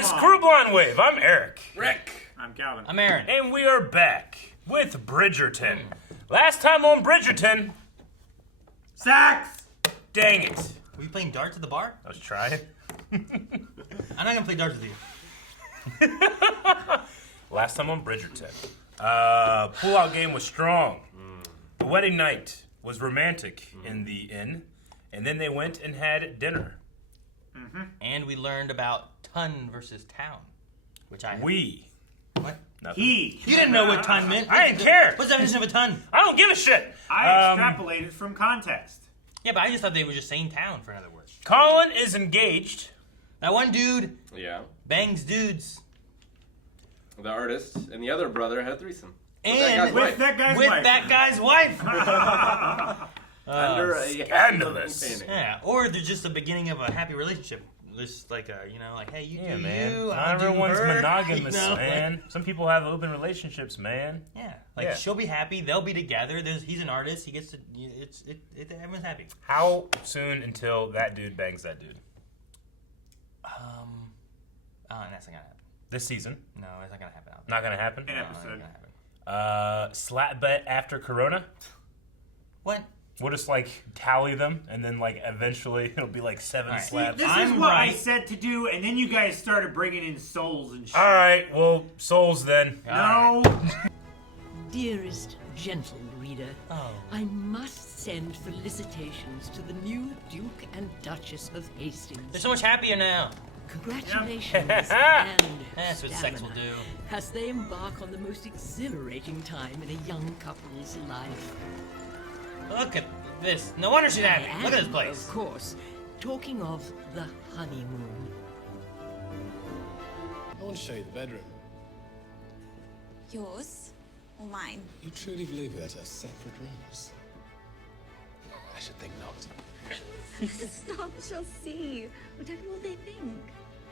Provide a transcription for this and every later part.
guys, Crew Blind Wave. I'm Eric. Rick. I'm Calvin. I'm Aaron. And we are back with Bridgerton. Last time on Bridgerton, Sax! dang it. Were you playing darts at the bar? I was trying. I'm not gonna play darts with you. Last time on Bridgerton, pull-out game was strong. The wedding night was romantic in the inn, and then they went and had dinner. And we learned about ton versus town, which I We. What? Nothing. He. You didn't know what ton meant. I didn't care. What's the definition of a ton? I don't give a shit. I extrapolated from context. Yeah, but I just thought they were just saying town for another word. Colin is engaged. That one dude Yeah. bangs dudes. The artist and the other brother had a threesome. And With that guy's with wife. that guy's wife. Under a scandalous. painting. Yeah, or they're just the beginning of a happy relationship. Just like a, like, hey, you Yeah, do man. you, Not I'll do everyone's her, monogamous, you know? man. Some people have open relationships, man. Yeah, like Yeah. she'll be happy, they'll be together. He's an artist. He gets to. Everyone's happy. How soon until that dude bangs that dude? That's not gonna happen. This season. No, it's not gonna happen. Not gonna happen. An No, it's episode. not gonna happen. Slap bet after Corona. What? We'll just like tally them, and then like eventually it'll be like 7 Alright. slaps. This is I'm what I right. said to do, and then you guys started bringing in souls and shit. All right, well, souls then. No. Dearest gentle reader, Oh. I must send felicitations to the new Duke and Duchess of Hastings. They're so much happier now. Congratulations and That's what sex will stamina do. as they embark on the most exhilarating time in a young couple's life. Look at this. No wonder she's happy. I Look at this am, place. Of course, talking of the honeymoon. I want to show you the bedroom. Yours or mine? You truly believe that are separate rooms? I should think not. Stop, she'll see. Whatever will they think?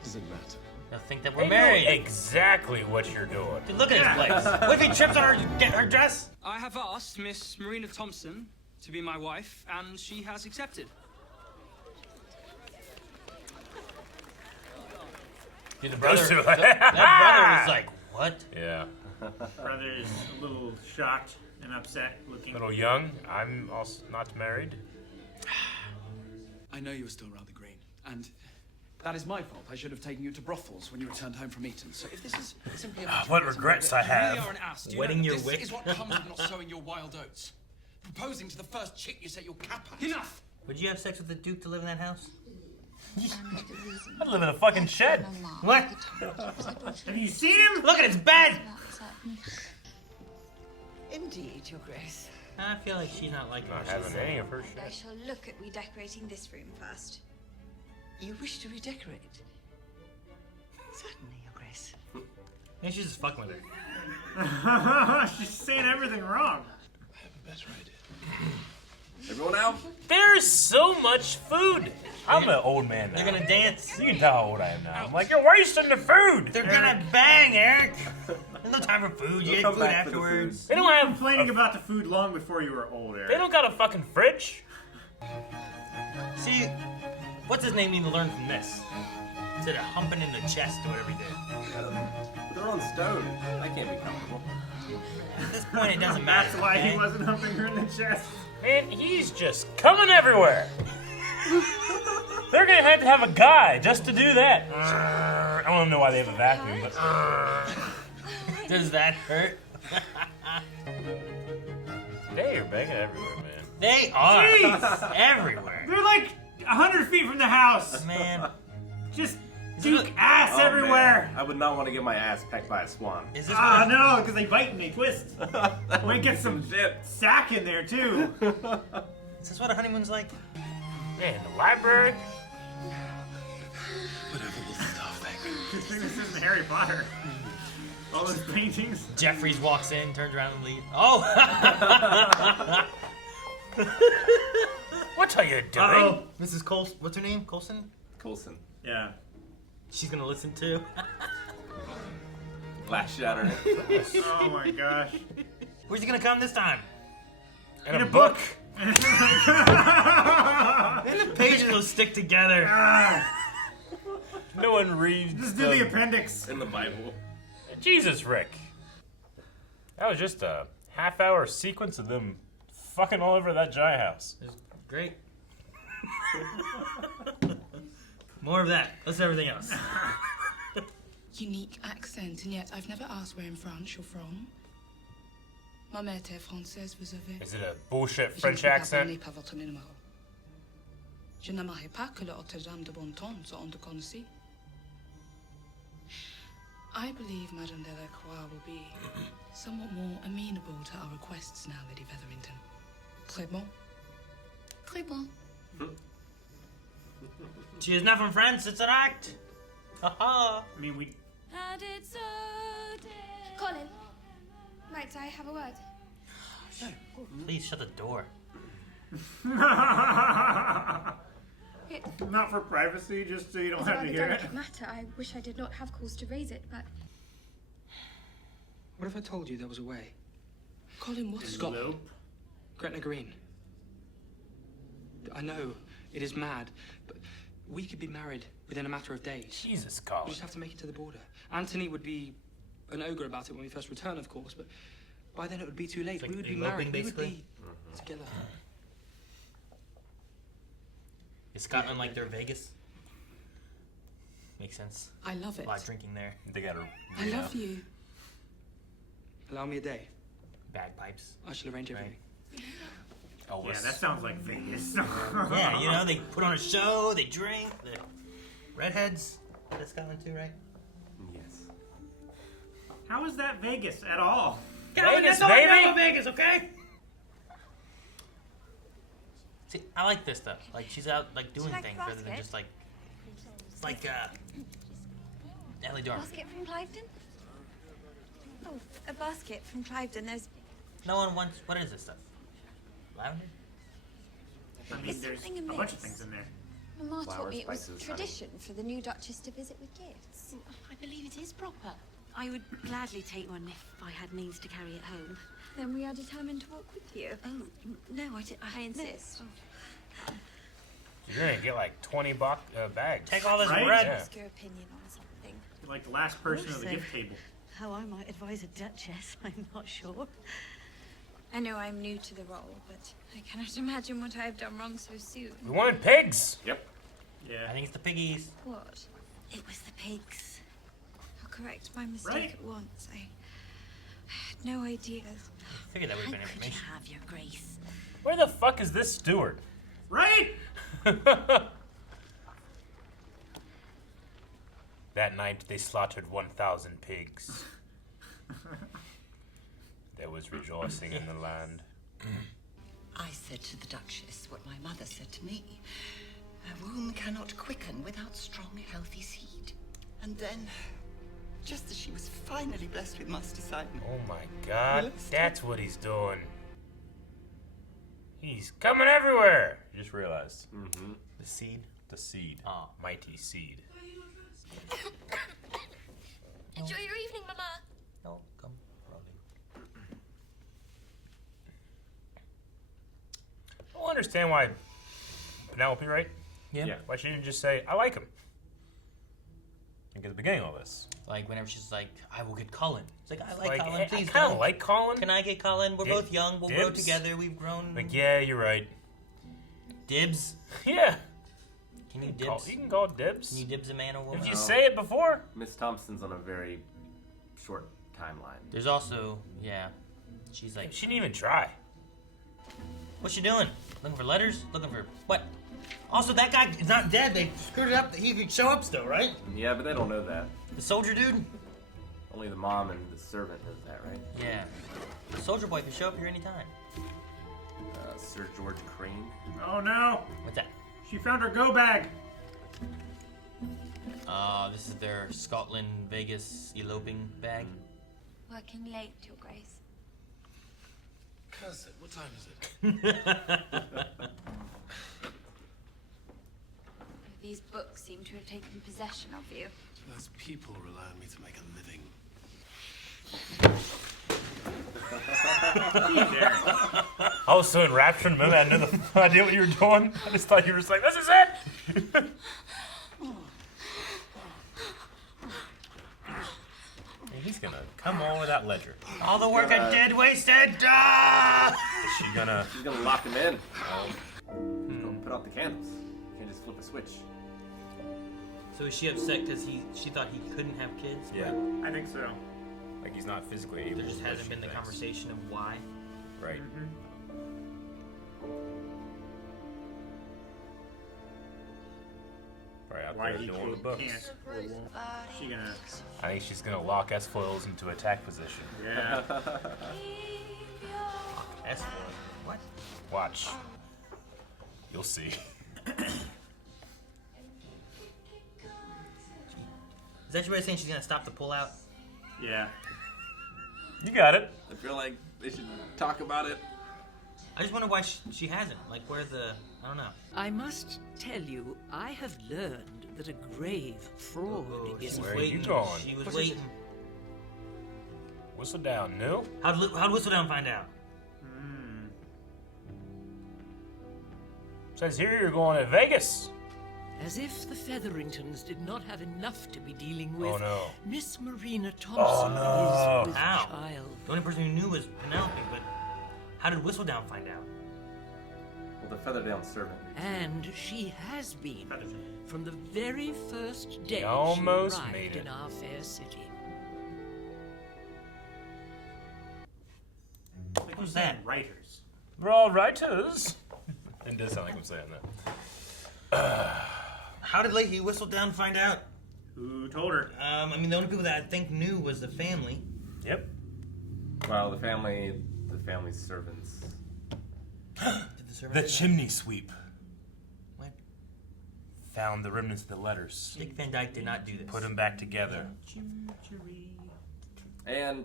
Does it matter? They'll think that They we're know married. exactly what you're doing. Dude, look at this place. What if he trips on her dress? I have asked Miss Marina Thompson to be my wife, and she has accepted. Dude, the brother, Those two. that brother was like, what? Yeah. Brother's a little shocked and upset looking. Little young. I'm also not married. I know you were still rather green, and that is my fault. I should have taken you to brothels when you returned home from Eton. So if this is simply about What regrets I you really have. are an ass. Do you Wetting know your that wick. this is what comes of not sowing your wild oats. Proposing to the first chick you set your cap at. Enough! Would you have sex with the Duke to live in that house? I'd live in a fucking shed. What? Have you seen him? Look at his bed! Indeed, Your Grace. I feel like she's not liking Not what she's having saying. any of her I shit. shall look at redecorating this room first. You wish to redecorate? Certainly, Your Grace. Maybe she's just fucking with her. She's saying everything wrong. I have a better idea. Everyone out? There's so much food. I'm an old man now. They're gonna dance. You can tell how old I am now. I'm like, you're wasting the food. They're gonna bang, Eric. There's no time for food. You We'll get come food back for the afterwards. They don't have. Complaining about the food long before you were old, Eric. They don't got a fucking fridge. See, what's his name need to learn from this? Instead of humping in the chest or whatever he did. They're on stone. That can't be comfortable. At this point, it doesn't matter. That's why okay? he wasn't humping her in the chest. Man, he's just coming everywhere. They're gonna have to have a guy just to do that. I don't know why they have a vacuum, but Does that hurt? they are banging everywhere, man. They are Jeez! everywhere. They're like 100 feet from the house. Man, Just it Duke look- ass Oh, everywhere. man. I would not want to get my ass pecked by a swan. is this Ah, where, no, because they bite and they twist. That Might would get be some shit. sack in there, too. is this what a honeymoon's like? Man, the library. Whatever will stop that. Good thing this isn't Harry Potter. All those paintings. Jeffries walks in, turns around and leaves. Oh! What are you doing? Uh-oh. Mrs. Colson, what's her name? Colson? Coulson. Yeah. She's gonna listen too. Glass shattering. Oh my gosh. Where's he gonna come this time? In a book. And the pages will stick together. Ah. No one reads. Just do the appendix. In the Bible. Jesus, Rick. That was just a half-hour sequence of them fucking all over that dry house. It was great. More of that. Let's everything else. Unique accent, and yet I've never asked where in France you're from. Ma mère était française, vous savez. Is it a bullshit Je ne French suis pas accent? bornée par votre numéro. Je n'aimerais pas que le Notre-Dame de Bonton soit en connaissance. I believe Madame Delacroix will be somewhat more amenable to our requests now, Lady Featherington. Très bon. Très bon. She is not from France, it's an act. Haha. I mean, we. Colin, might I have a word? Please shut the door. Not for privacy, just so you don't It's a have to rather hear it. delicate matter. I wish I did not have cause to raise it, but What if I told you there was a way? Colin, what's Scotland. Nope. Gretna Green. I know it is mad, but we could be married within a matter of days. Jesus, We Colin. just have to make it to the border. Anthony would be an ogre about it when we first return, of course, but by then it would be too late. Like We would be eloping, married. We would basically? be together. Is Scotland like their Vegas? Makes sense. I love A it. lot of drinking there. They got a. I love you. Allow me a day. Bagpipes. I shall arrange everything. Elvis. Yeah, that sounds like Vegas. Yeah, you know, they put on a show, they drink, the redheads. That's Scotland too, right? Yes. How is that Vegas at all? Vegas, that's all I know baby! about Vegas, okay? See, I like this stuff. Like, she's out, like, doing like things the rather than basket? just, like, Ellie Dormer. basket from Cliveden? Oh, a basket from Cliveden. There's No one wants, what is this stuff? Lavender? I mean, Is there's something a bunch of amiss? things in there. Mama Flower, told me it was spices, honey. tradition for the new Duchess to visit with gifts. I believe it is proper. I would gladly take one if I had means to carry it home. Then we are determined to walk with you. Oh, no, I insist. You're gonna get like 20 bags. Take all this Right? bread. Yeah. Ask your opinion on something. You're like the last person of the Also- gift table. How I might advise a duchess, I'm not sure. I know I'm new to the role, but I cannot imagine what I have done wrong so soon. We wanted pigs. Yep. I Yeah. think it's the piggies. What? It was the pigs. I'll correct my mistake Right. at once. I had no idea. I figured that would How have been could you information. have, your grace? Where the fuck is this steward? Right? That night they slaughtered 1,000 pigs. There was rejoicing in the land. I said to the Duchess what my mother said to me. A womb cannot quicken without strong, healthy seed. And then, just as she was finally blessed with Master Simon, Oh my god, Well, it's that's what he's doing. He's coming everywhere. You just realized. Mm-hmm. The seed. The seed. Ah. Mighty seed. Enjoy your evening, Mama. No, come, Rolly. I don't understand why Penelope, right? Yeah. Why she didn't just say, I like him. Like at the beginning of all this. Like, whenever she's like, I will get Colin. It's like, I like Like, Colin, I please kind of don't. like Colin. Can I get Colin? We're Dib- both young. We'll grow dibs? together. We've grown. Like, yeah, you're right. Dibs? Yeah. Can you Call- dibs? you can call it dibs. Can you dibs a man or woman? If you No. say it before. Miss Thompson's on a very short timeline. There's also, yeah. She's like, She didn't even try. what's she doing? Looking for letters? Looking for what? Also, that guy is not dead. They screwed it up. He could show up still, right? Yeah, but they don't know that. The soldier dude? Only the mom and the servant knows that, right? Yeah. The soldier boy can show up here anytime. Sir George Crane. Oh no. What's that? She found her go bag. This is their Scotland, Vegas eloping bag. Working late, Your Grace. Curse it, what time is it? These books seem to have taken possession of you. Those people rely on me to make a living. I was so enraptured in the moment, I had no idea what you were doing. I just thought you were just like, this is it! She's gonna come on with that ledger. All the work I did wasted. Ah! Is she gonna? She's gonna lock him in. She's gonna put out the candles. You can't just flip a switch. So is she upset because she thought he couldn't have kids? Yeah. I think so. Like he's not physically able. There just to what hasn't she been the thinks. conversation of why. Right. Right out Why there he doing the books. can't or won't. She gonna. I think she's gonna lock S foils into attack position. Yeah. S4. What? Watch. You'll see. Is that your way of saying she's gonna stop the pullout? Yeah. You got it. I feel like they should talk about it. I just wonder why she hasn't. Like, where's the? I don't know. I must tell you, I have learned that a grave fraud is She was Where are you waiting. going? She was waiting. Whistle down, no? How'd Whistledown find out? Says here you're going to Vegas. As if the Featheringtons did not have enough to be dealing with. Oh no. Miss Marina Thompson no. is with How? child. The only person who knew was Penelope, but how did Whistledown find out? Well, the feather down servant. And she has been from the very first day almost she arrived made it. in our fair city. Like Who's you're saying that? Writers. We're all writers. It does sound like I'm saying that. How did Lady Whistledown find out? Who told her? I mean, the only people that I think knew was the family. Yep. Well, the family's servants. Did the servants The know? chimney sweep What? found the remnants of the letters. Dick Van Dyke did not do this. Put them back together. And,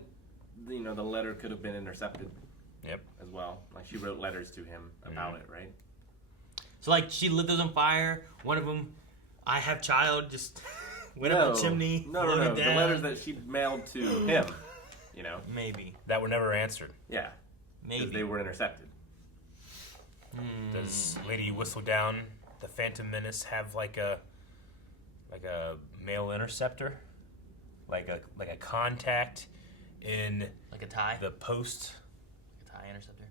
you know, the letter could have been intercepted Yep. as well. Like, she wrote letters to him about it, right? So, like, she lit those on fire. One of them, I have child, just went up the chimney. No. floated The down. letters that she mailed to him, you know? Maybe. That were never answered. Yeah. Maybe. Because they were intercepted. Does Lady Whistledown, the Phantom Menace, have like a mail interceptor, like a contact in Like a tie? the post? Like a tie interceptor?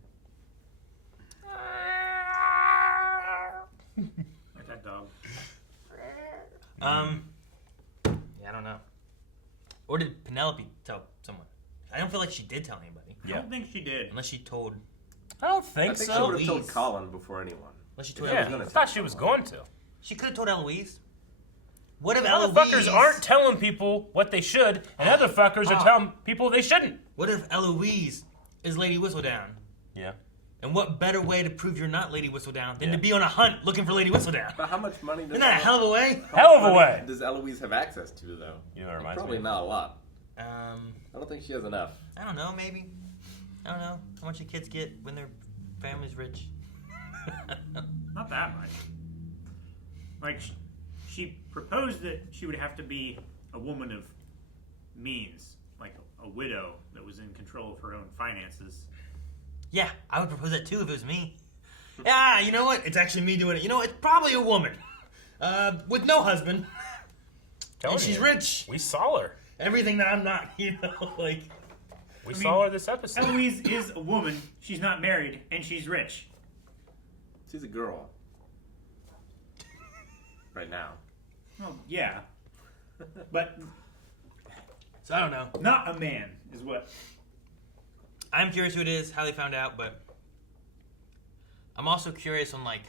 Like that dog. Yeah, I don't know. Or did Penelope tell someone? I don't feel like she did tell anybody. I don't think she did. Unless she told. I don't think, I think so. she would have told Eloise. Colin before anyone. Unless she told Yeah, Eloise. I thought she was going to. She could have told Eloise. What if Motherfuckers Eloise aren't telling people what they should, and other fuckers are telling people they shouldn't. What if Eloise is Lady Whistledown? Yeah. And what better way to prove you're not Lady Whistledown than Yeah. to be on a hunt looking for Lady Whistledown? But how much money does Isn't that a hell of a way? Hell of a way. does Eloise have access to, though? You know what it reminds Probably me of? not a lot. I I don't think she has enough. don't know, maybe. I don't know. How much do kids get when their family's rich? Not that much. Like, she proposed that she would have to be a woman of means, like a widow that was in control of her own finances. Yeah, I would propose that too if it was me. Yeah, you know what? It's actually me doing it. You know, it's probably a woman. With no husband. Telling And she's you. rich. We saw her. Everything that I'm not, you know, like. We saw her this episode. Eloise is a woman. She's not married, and she's rich. She's a girl. Right now. Well, yeah. But So I don't know. not a man is what. I'm curious who it is, how they found out, but I'm also curious on, like,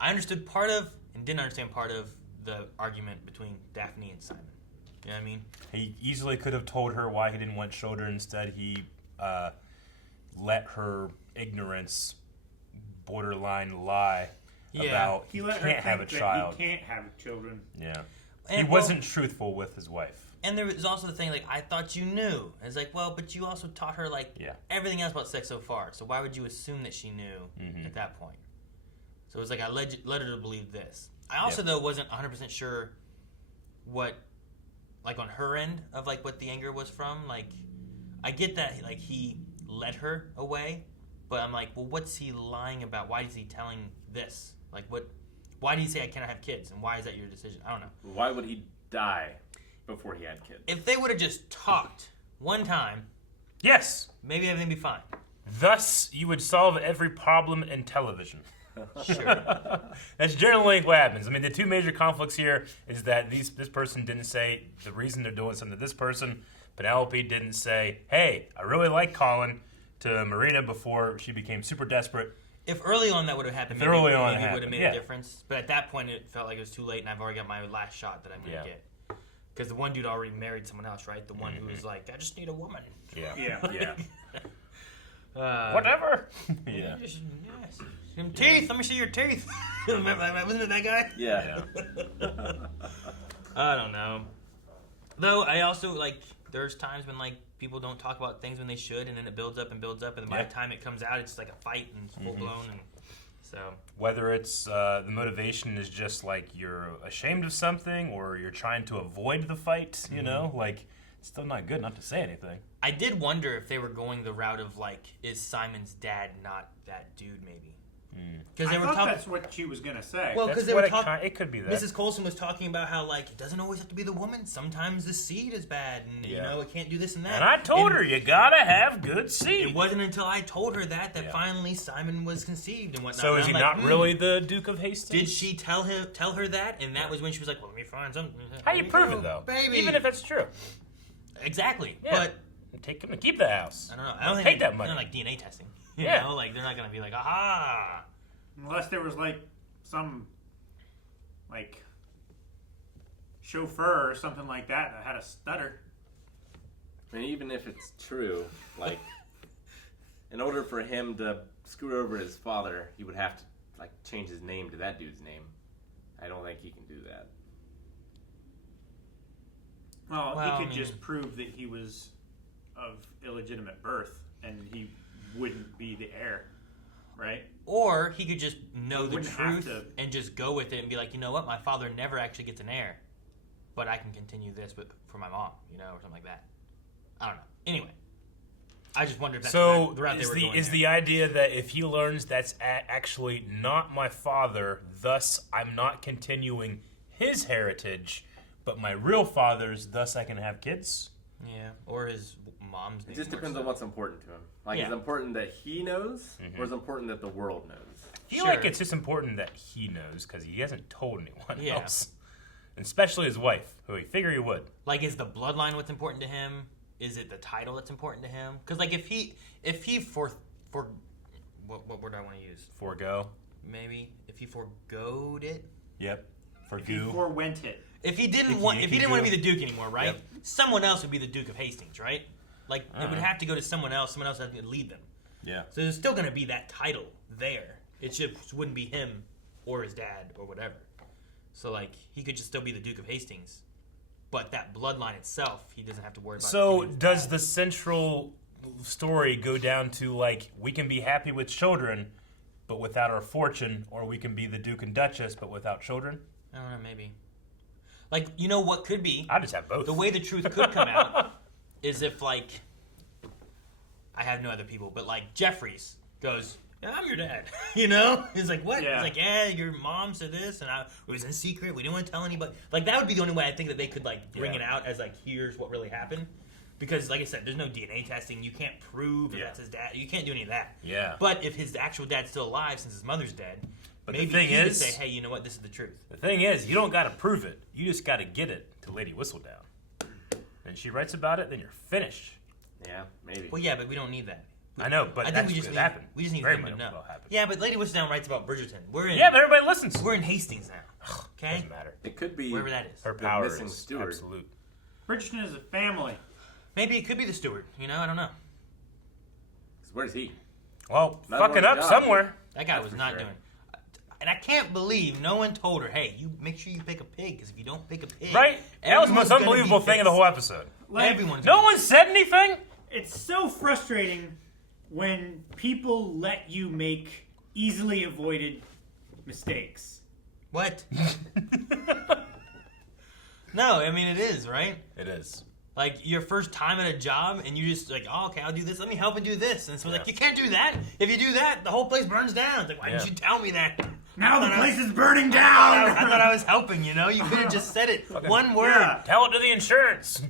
I understood part of and didn't understand part of the argument between Daphne and Simon. You know what I mean? He easily could have told her why he didn't want Schroeder. Instead, he let her ignorance borderline lie about He let can't her have a think that child. he can't have children. Yeah. And, He well, wasn't truthful with his wife. And there was also the thing, like, I thought you knew. And it's like, well, but you also taught her, like, Yeah. everything else about sex so far. So why would you assume that she knew at that point? So it was like, I led her to believe this. I also, though, wasn't 100% sure what, like, on her end of, like, what the anger was from. Like, I get that, like, he led her away. But I'm like, well, what's he lying about? Why is he telling this? Like, what? Why do you say I cannot have kids? And why is that your decision? I don't know. Why would he die before he had kids. If they would have just talked one time, Yes. maybe everything would be fine. Thus, you would solve every problem in television. Sure. That's generally what happens. I mean, the two major conflicts here is that this person didn't say the reason they're doing something to this person. Penelope didn't say, hey, I really like Colin, to Marietta before she became super desperate. If early on that would have happened, maybe, maybe it would have made a difference. But at that point, it felt like it was too late, and I've already got my last shot that I'm going to get. Because the one dude already married someone else, right? The one who was like, I just need a woman. Yeah. Whatever. Yeah. Yes. Some teeth. Let me see your teeth. Wasn't it that guy? Yeah. I don't know. Though I also there's times when people don't talk about things when they should, and then it builds up, and then by the time it comes out, it's like a fight and it's full blown, and so whether it's the motivation is just you're ashamed of something, or you're trying to avoid the fight, you know, it's still not good not to say anything. I did wonder if they were going the route of is Simon's dad not that dude maybe? Because I thought that's what she was gonna say. Well, because they were talking. It could be that. Mrs. Coulson was talking about how it doesn't always have to be the woman. Sometimes the seed is bad, and you know it can't do this and that. And I told her you gotta have good seed. It wasn't until I told her that finally Simon was conceived and whatnot. So is he not really the Duke of Hastings? Did she tell her that? And that was when she was like, "Well, let me find something." How you prove it though, baby? Even if it's true. Exactly, yeah. But take him to keep the house. I don't know. I don't take that money. They're like DNA testing. You know, they're not gonna be like, aha. Unless there was some chauffeur or something like that had a stutter. I mean, even if it's true, in order for him to screw over his father, he would have to change his name to that dude's name. I don't think he can do that. Well, he could just prove that he was of illegitimate birth and he wouldn't be the heir, right? Or he could just know the truth and just go with it and be like, you know what, my father never actually gets an heir, but I can continue this for my mom, or something like that. I don't know. Anyway, I just wondered if that's the route they were going. Is the idea that if he learns that's actually not my father, thus I'm not continuing his heritage, but my real father's, thus I can have kids? Yeah, or his mom's name. It just depends on what's important to him. Is it important that he knows, or is it important that the world knows? I feel like it's just important that he knows, because he hasn't told anyone else. And especially his wife, who he figured he would. Is the bloodline what's important to him? Is it the title that's important to him? Because if he what word do I want to use? Forgo. Maybe if he forgoed it. Yep. If he forwent it. If he didn't want to be the Duke anymore, right? Yep. Someone else would be the Duke of Hastings, right? It would have to go to someone else. Someone else has to lead them. Yeah. So there's still going to be that title there. It just wouldn't be him or his dad or whatever. So he could just still be the Duke of Hastings, but that bloodline itself, he doesn't have to worry about. So does the central story go down to we can be happy with children, but without our fortune, or we can be the Duke and Duchess, but without children? I don't know, maybe. What could be? I just have both. The way the truth could come out is if I have no other people, but Jeffries goes, yeah, I'm your dad. He's like, what? Yeah. He's like, yeah, your mom said this, and it was in secret. We didn't want to tell anybody. That would be the only way I think that they could bring it out as here's what really happened. Because like I said, there's no DNA testing. You can't prove if that's his dad. You can't do any of that. Yeah. But if his actual dad's still alive, since his mother's dead, but maybe the thing he is, could say, hey, you know what? This is the truth. The thing is, you don't got to prove it. You just got to get it to Lady Whistledown. And she writes about it, then you're finished. Yeah, maybe. Well, yeah, but we don't need that. I know, but I think we just need happen. We just need Very him to know. Well, yeah, but Lady Whistledown writes about Bridgerton. We're in. Yeah, but everybody listens. We're in Hastings now. Okay, doesn't matter. It could be wherever that is. Her power missing is steward. absolute. Bridgerton is a family. Maybe it could be the steward. I don't know. Where's he? Well, Not fucking up somewhere. That guy was not doing. And I can't believe no one told her, hey, you make sure you pick a pig, because if you don't pick a pig, right? That was the most unbelievable thing of the whole episode. No one said anything. It's so frustrating when people let you make easily avoided mistakes. What? No, I mean it is, right? It is. Your first time at a job, and you just oh, okay, I'll do this. Let me help and do this. And it's you can't do that. If you do that, the whole place burns down. It's why didn't you tell me that? Now the place is burning down! I thought I was helping, you know? You could have just said it. One word. Yeah. Tell it to the insurance.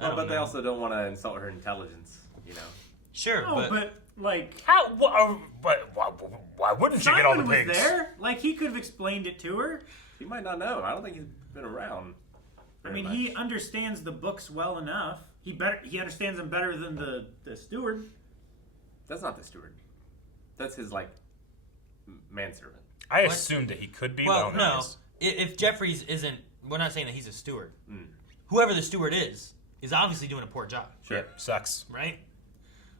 Well, but they also don't want to insult her intelligence, you know. Sure, No, but like... How? But why wouldn't you get all the Simon pigs? was there. Like, he could have explained it to her. He might not know. I don't think he's been around. I mean, he understands the books well enough. He understands them better than the steward. That's not the steward. That's his, like, manservant. I assumed that he could be. Well, but no. If Jeffries isn't... We're not saying that he's a steward. Whoever the steward is obviously doing a poor job. Sure. Yep, sucks. Right?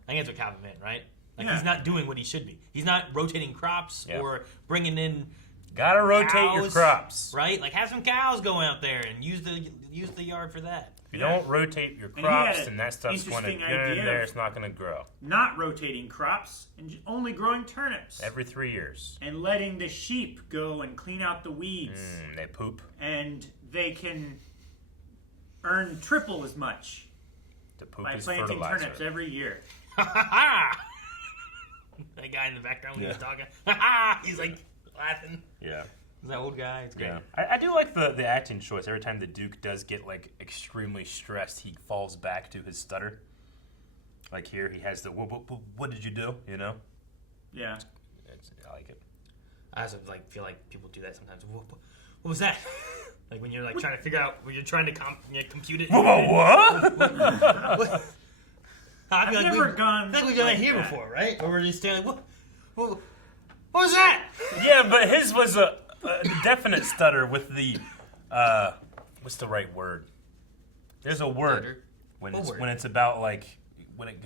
I think that's what Calvin meant, right? Like, Yeah. he's not doing what he should be. He's not rotating crops or bringing in... Gotta rotate your cows, crops. Right? Like, have some cows going out there and use the yard for that. If you don't rotate your And he crops, had then that stuff's going to interesting get in idea there. of- It's not going to grow. Not rotating crops and only growing turnips. Every 3 years. And letting the sheep go and clean out the weeds. They poop. And they can earn triple as much The poop by is planting fertilizer. turnips every year. That guy in the background when he's talking. He's like laughing. Yeah. That old guy. It's great. Yeah. I do like the acting choice. Every time the Duke does get like extremely stressed, he falls back to his stutter. Like here, he has the what did you do? You know. Yeah. I like it. I also feel like people do that sometimes. What was that? Like when you're like trying to figure out when you're trying to compute it. What? I feel I've like never gone. I think we've done like that here that. before, right? Or we're just standing like, what was that? Yeah, but his was a definite stutter with the what's the right word? There's a word Stutter? when What it's word? when it's about like when it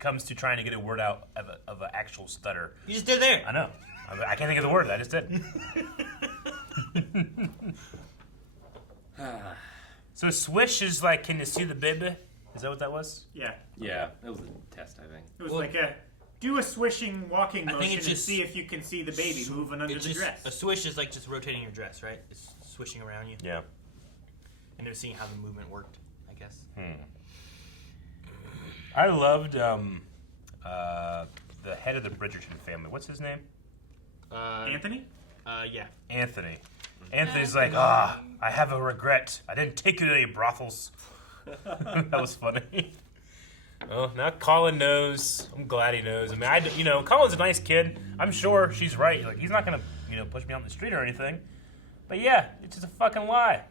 comes to trying to get a word out of an actual stutter. You just did there. I know. I can't think of the word. I just did. So Swish is like, can you see the baby? Is that what that was? Yeah. Yeah, it was a test, I think. It was like do a swishing walking I think motion it's and just- see if you can see the baby moving under It's the just, dress. a swish is like just rotating your dress, right? It's swishing around you. Yeah. And they're seeing how the movement worked, I guess. I loved the head of the Bridgerton family. What's his name? Anthony? Yeah. Anthony. Anthony's like, I have a regret. I didn't take you to any brothels. That was funny. Well, now Colin knows. I'm glad he knows. I mean, Colin's a nice kid. I'm sure she's right. Like, he's not gonna, push me out in the street or anything. But yeah, it's just a fucking lie,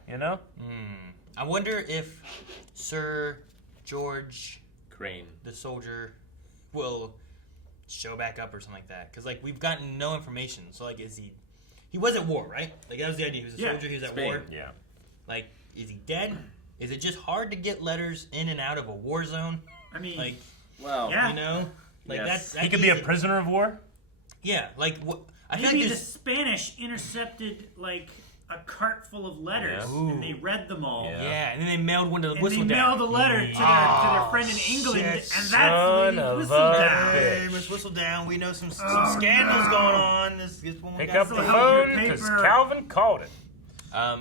I wonder if Sir George Crane, the soldier, will show back up or something like that. Because, like, we've gotten no information. So, like, is he... He was at war, right? Like, that was the idea. He was a soldier. He was at Spain. war. Yeah. Like, is he dead? Is it just hard to get letters in and out of a war zone? I mean, Like, well, yeah. you know? Like, Yes. that He could be a easy. prisoner of war? Yeah, like, what... I feel maybe like the there's... Spanish intercepted like a cart full of letters Yeah. and they read them all. Yeah. Yeah, and then they mailed one to the And whistle they down. mailed a letter to their friend in England, shit, and son that's Lady of Whistledown. Hey, Miss Whistledown, we know some scandals going on. This one we Pick got up the some phone paper. because Calvin called it.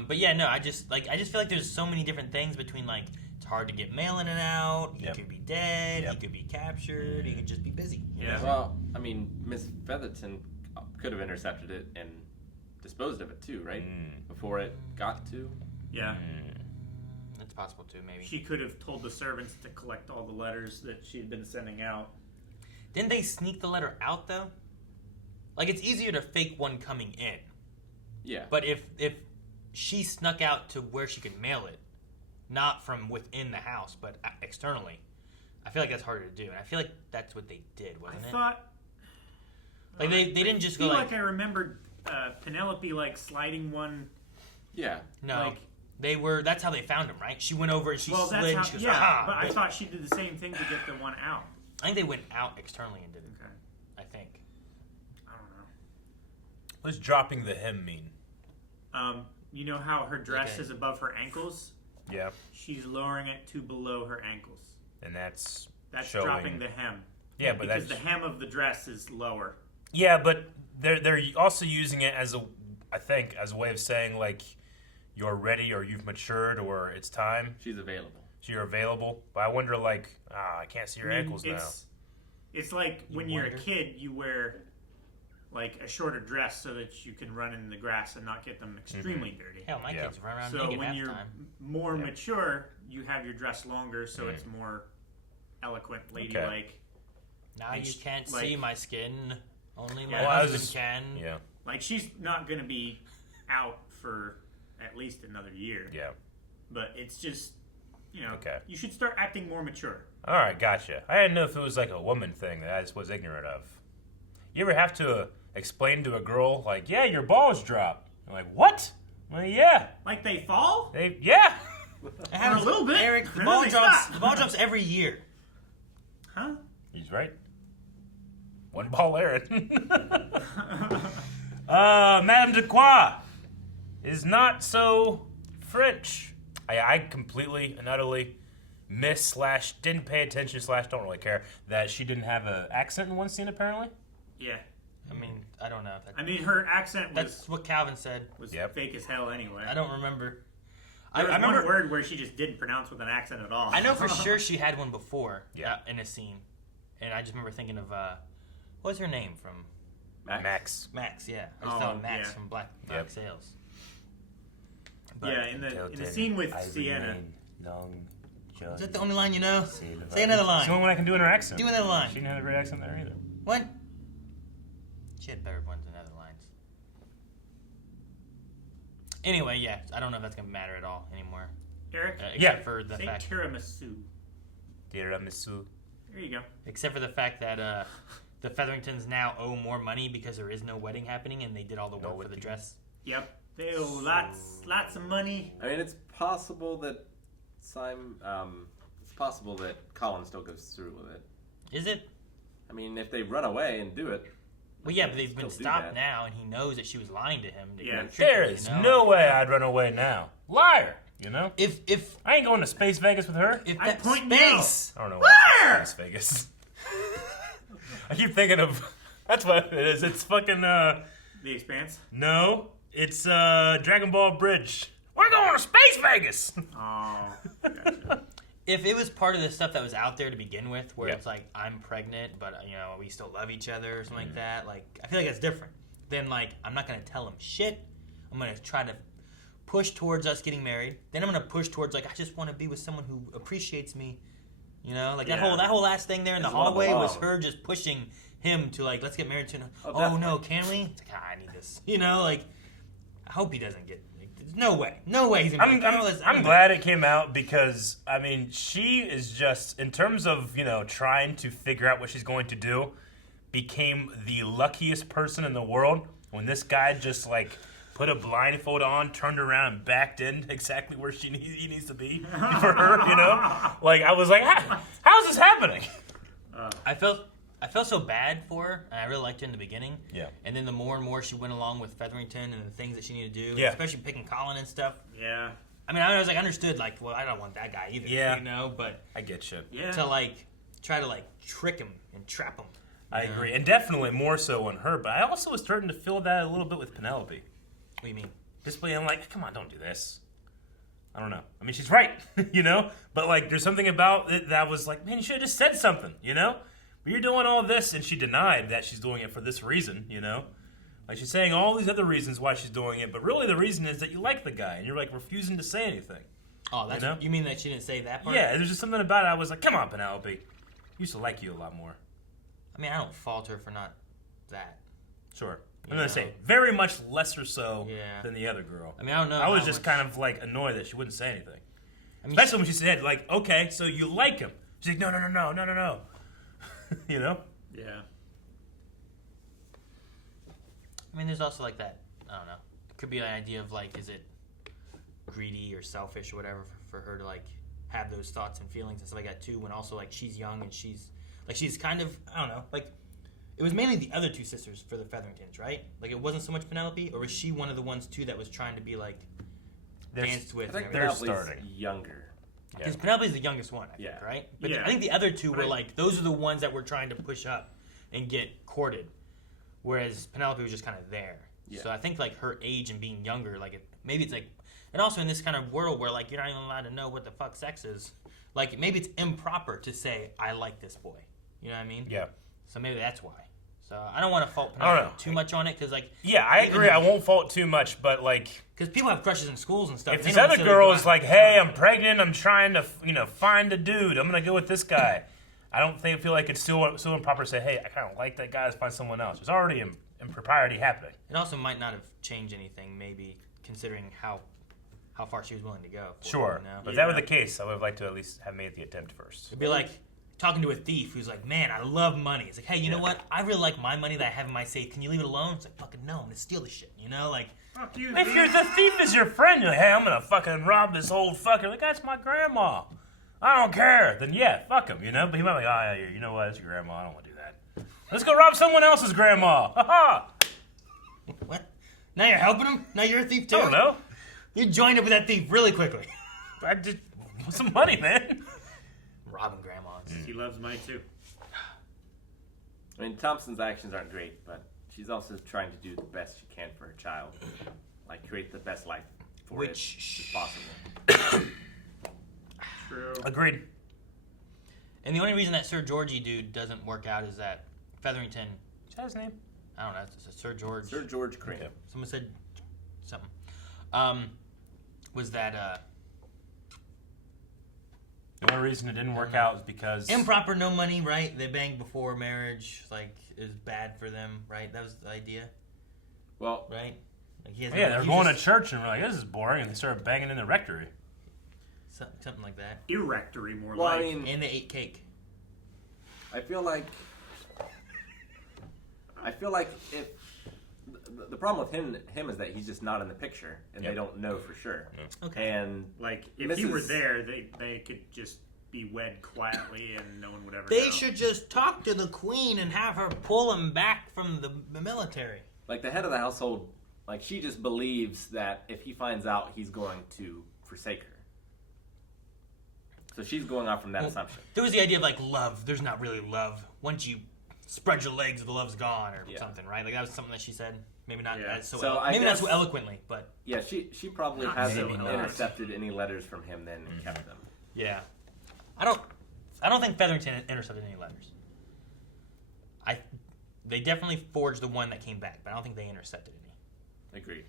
But yeah, no, I just feel like there's so many different things between like it's hard to get mail in and out. He Yep. could be dead. Yep. He could be captured. He could just be busy. you Yeah. know? well, I mean, Miss Featherton could have intercepted it and disposed of it too, right? Before it got to. Yeah. That's possible too, maybe. She could have told the servants to collect all the letters that she had been sending out. Didn't they sneak the letter out though? Like it's easier to fake one coming in, Yeah. but if she snuck out to where she could mail it, not from within the house but externally, I feel like that's harder to do, and I feel like that's what they did, wasn't I it? thought. Like they didn't just I feel go like I remembered Penelope like sliding one. yeah. no. like- They were. That's how they found him, right? She went over and she Well, slid. that's how. She goes, Yeah, "Aha!" but I thought she did the same thing to get the one out. I think they went out externally and did it. Okay. I think. I don't know. What does dropping the hem mean? You know how her dress Okay. is above her ankles? Yeah. She's lowering it to below her ankles. And that's That's showing... dropping the hem. Yeah, but because that's... the hem of the dress is lower. Yeah, but they're also using it as a way of saying like you're ready or you've matured or it's time. She's available. So you're available. But I wonder like I can't see your ankles now. It's like when you're a wonder? kid, you wear like a shorter dress so that you can run in the grass and not get them extremely dirty. Hell, my kids run around So naked when half the you're time. more mature, you have your dress longer, so it's more eloquent, ladylike. Now And you sh- can't like- see my skin. Only my Yeah. Well, I was husband just- can. Yeah. Like, she's not going to be out for at least another year. Yeah. But it's just, you know, Okay. you should start acting more mature. All right, gotcha. I didn't know if it was like a woman thing that I just was ignorant of. You ever have to explain to a girl, like, yeah, your balls drop? I'm like, what? Well, yeah. Like they fall? Yeah. It happens, a little bit. Eric, the And ball then they drops. stop. The ball drops every year. Huh? He's right. One ball Aaron. Madame de Croix is not so French. I completely and utterly didn't pay attention / don't really care that she didn't have an accent in one scene apparently. Yeah. I mean, I don't know. If that, I mean, her accent that's what Calvin said. was fake as hell anyway. I don't remember. There was I remember one word where she just didn't pronounce with an accent at all. I know for sure she had one before in a scene. And I just remember thinking of, what was her name from? Max. Max, yeah. I just thought Max yeah. from Black Sails. Yeah, in the scene with Sienna. Is that the only line you know? Say another line. It's the only one I can do in her accent. Do another line. She didn't have a great accent there either. What? She had better ones than other lines. Anyway, yeah, I don't know if that's going to matter at all anymore. Eric? Except for the Say fact... tiramisu. Tiramisu. There you go. Except for the fact that the Featheringtons now owe more money because there is no wedding happening and they did all the work for the dress. Yep. They owe lots of money. I mean, it's possible that it's possible that Colin still goes through with it. Is it? I mean, if they run away and do it. Well, yeah, but they've been still do stopped that. now, and he knows that she was lying to him. There is no way I'd run away now. Liar, you know? If I ain't going to Space Vegas with her. If I that point space, I don't know why I said Space Vegas. I keep thinking of that's what it is. It's fucking The Expanse? no, it's Dragon Ball Bridge. We're going to Space Vegas. Oh, gotcha. if it was part of the stuff that was out there to begin with, where Yeah. it's like I'm pregnant, but you know we still love each other or something like that, like I feel like that's different. Then like I'm not gonna tell him shit. I'm gonna try to push towards us getting married. Then I'm gonna push towards like I just want to be with someone who appreciates me. You know, like that whole last thing there in the It's love hallway was alone. her just pushing him to like let's get married soon. Oh, Oh, definitely. no, can we? It's like, I need this. You know, like I hope he doesn't get. Like, there's no way he's gonna. I'm glad it came out because I mean she is just in terms of trying to figure out what she's going to do, became the luckiest person in the world when this guy just like put a blindfold on, turned around, and backed in exactly where he needs to be for her. Like I was like, how is this happening? I felt so bad for her, and I really liked her in the beginning. Yeah. And then the more and more she went along with Featherington and the things that she needed to do, Yeah. especially picking Colin and stuff. Yeah. I mean, I was like, understood, like, well, I don't want that guy either. Yeah. But I get you. Yeah. to like try to like trick him and trap him. I agree, and definitely more so on her. But I also was starting to feel that a little bit with Penelope. What do you mean? Just being like, come on, don't do this. I don't know. I mean, she's right, But like, there's something about it that was like, man, you should have just said something, But you're doing all this, and she denied that she's doing it for this reason, Like she's saying all these other reasons why she's doing it, but really the reason is that you like the guy, and you're like refusing to say anything. Oh, that's you mean that she didn't say that part? Yeah, there's just something about it. I was like, come on, Penelope. I used to like you a lot more. I mean, I don't fault her for not that. Sure. I'm going to say very much lesser so Yeah. than the other girl. I mean, I don't know. I was how just much- kind of like annoyed that she wouldn't say anything. I mean, Especially when she said, like, okay, so you like him. She's like, no. Yeah. I mean, there's also like that. I don't know. It could be an idea of like, is it greedy or selfish or whatever for her to like have those thoughts and feelings and stuff like that too. When also like she's young and she's kind of I don't know like. It was mainly the other two sisters for the Featheringtons, right? Like it wasn't so much Penelope, or was she one of the ones too that was trying to be like danced with? I think they're Penelope's starting. younger. Because Penelope's the youngest one, I think, Yeah. right? But Yeah. I think the other two were like those are the ones that were trying to push up and get courted, whereas Penelope was just kind of there. Yeah. So I think like her age and being younger, like maybe it's like, and also in this kind of world where like you're not even allowed to know what the fuck sex is, like maybe it's improper to say I like this boy. You know what I mean? Yeah. So maybe that's why. So I don't want to fault I don't Penelope know. too much on it because, like, Yeah, I even agree. if- I won't fault too much, but like, because people have crushes in schools and stuff. if They this don't other necessarily girl go is out like, and "Hey, tell I'm them. pregnant. I'm trying to, find a dude. I'm gonna go with this guy." I don't feel like it's still improper to say, "Hey, I kind of like that guy. Let's find someone else." There's already impropriety happening. It also might not have changed anything, maybe considering how far she was willing to go. For Sure, it, you know? but if that were the case, I would have liked to at least have made the attempt first. It'd be like talking to a thief who's like, "Man, I love money." It's like, "Hey, you know what? I really like my money that I have in my safe. Can you leave it alone?" It's like, "Fucking no, I'm gonna steal the shit." You know, like. Fuck you, If you're the thief is your friend, you're like, "Hey, I'm gonna fucking rob this old fucker." Like, that's my grandma. I don't care. Then yeah, fuck him, you know. But he might be like, "Oh yeah, you know what? It's your grandma. I don't want to do that. Let's go rob someone else's grandma." Ha ha. What? Now you're helping him? Now you're a thief too? I don't know. You joined up with that thief really quickly. I just want some money, man. Robbing grandmas. He loves money too. I mean, Thompson's actions aren't great, but she's also trying to do the best she can for her child. Like, create the best life for it as possible. True. Agreed. And the only reason that Sir Georgie dude doesn't work out is that Featherington. Is that his name? I don't know. It's Sir George. Sir George Crane. Okay. Someone said something. Was that The only reason it didn't work out is because improper? No money, right? They banged before marriage. Like, is bad for them, right? That was the idea, Well, right? Like he has yeah, they were going to church and we're like, "This is boring," and they started banging in the rectory. something like that. Erectory, more well, like. I mean, And they ate cake. I feel like if the problem with him is that he's just not in the picture, and they don't know for sure. Okay. And Like, if he were there, they could just be wed quietly and no one would ever They know. should just talk to the queen and have her pull him back from the military. like the head of the household, like she just believes that if he finds out, he's going to forsake her. So she's going off from that assumption. There was the idea of like love. There's not really love. Once you spread your legs, the love's gone, or something, right? Like that was something that she said. Maybe not maybe not so eloquently, but yeah, she probably Not hasn't so eloquent. intercepted any letters from him then and kept them. yeah. I don't think Featherington intercepted any letters. They definitely forged the one that came back, but I don't think they intercepted any. Agreed.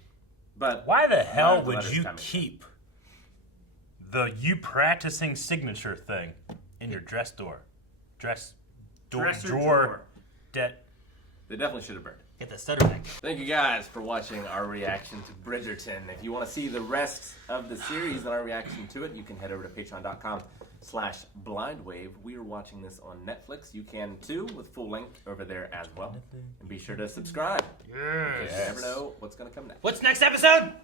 But Why the hell the would letters you coming. keep the "you practicing signature" thing in your dresser drawer? They definitely should have burned it. Get the stutter back. Thank you guys for watching our reaction to Bridgerton. If you want to see the rest of the series and our reaction to it, you can head over to patreon.com/blindwave. We are watching this on Netflix. You can too, with full link over there as well. And be sure to subscribe. Yes. You never know what's going to come next. What's next episode?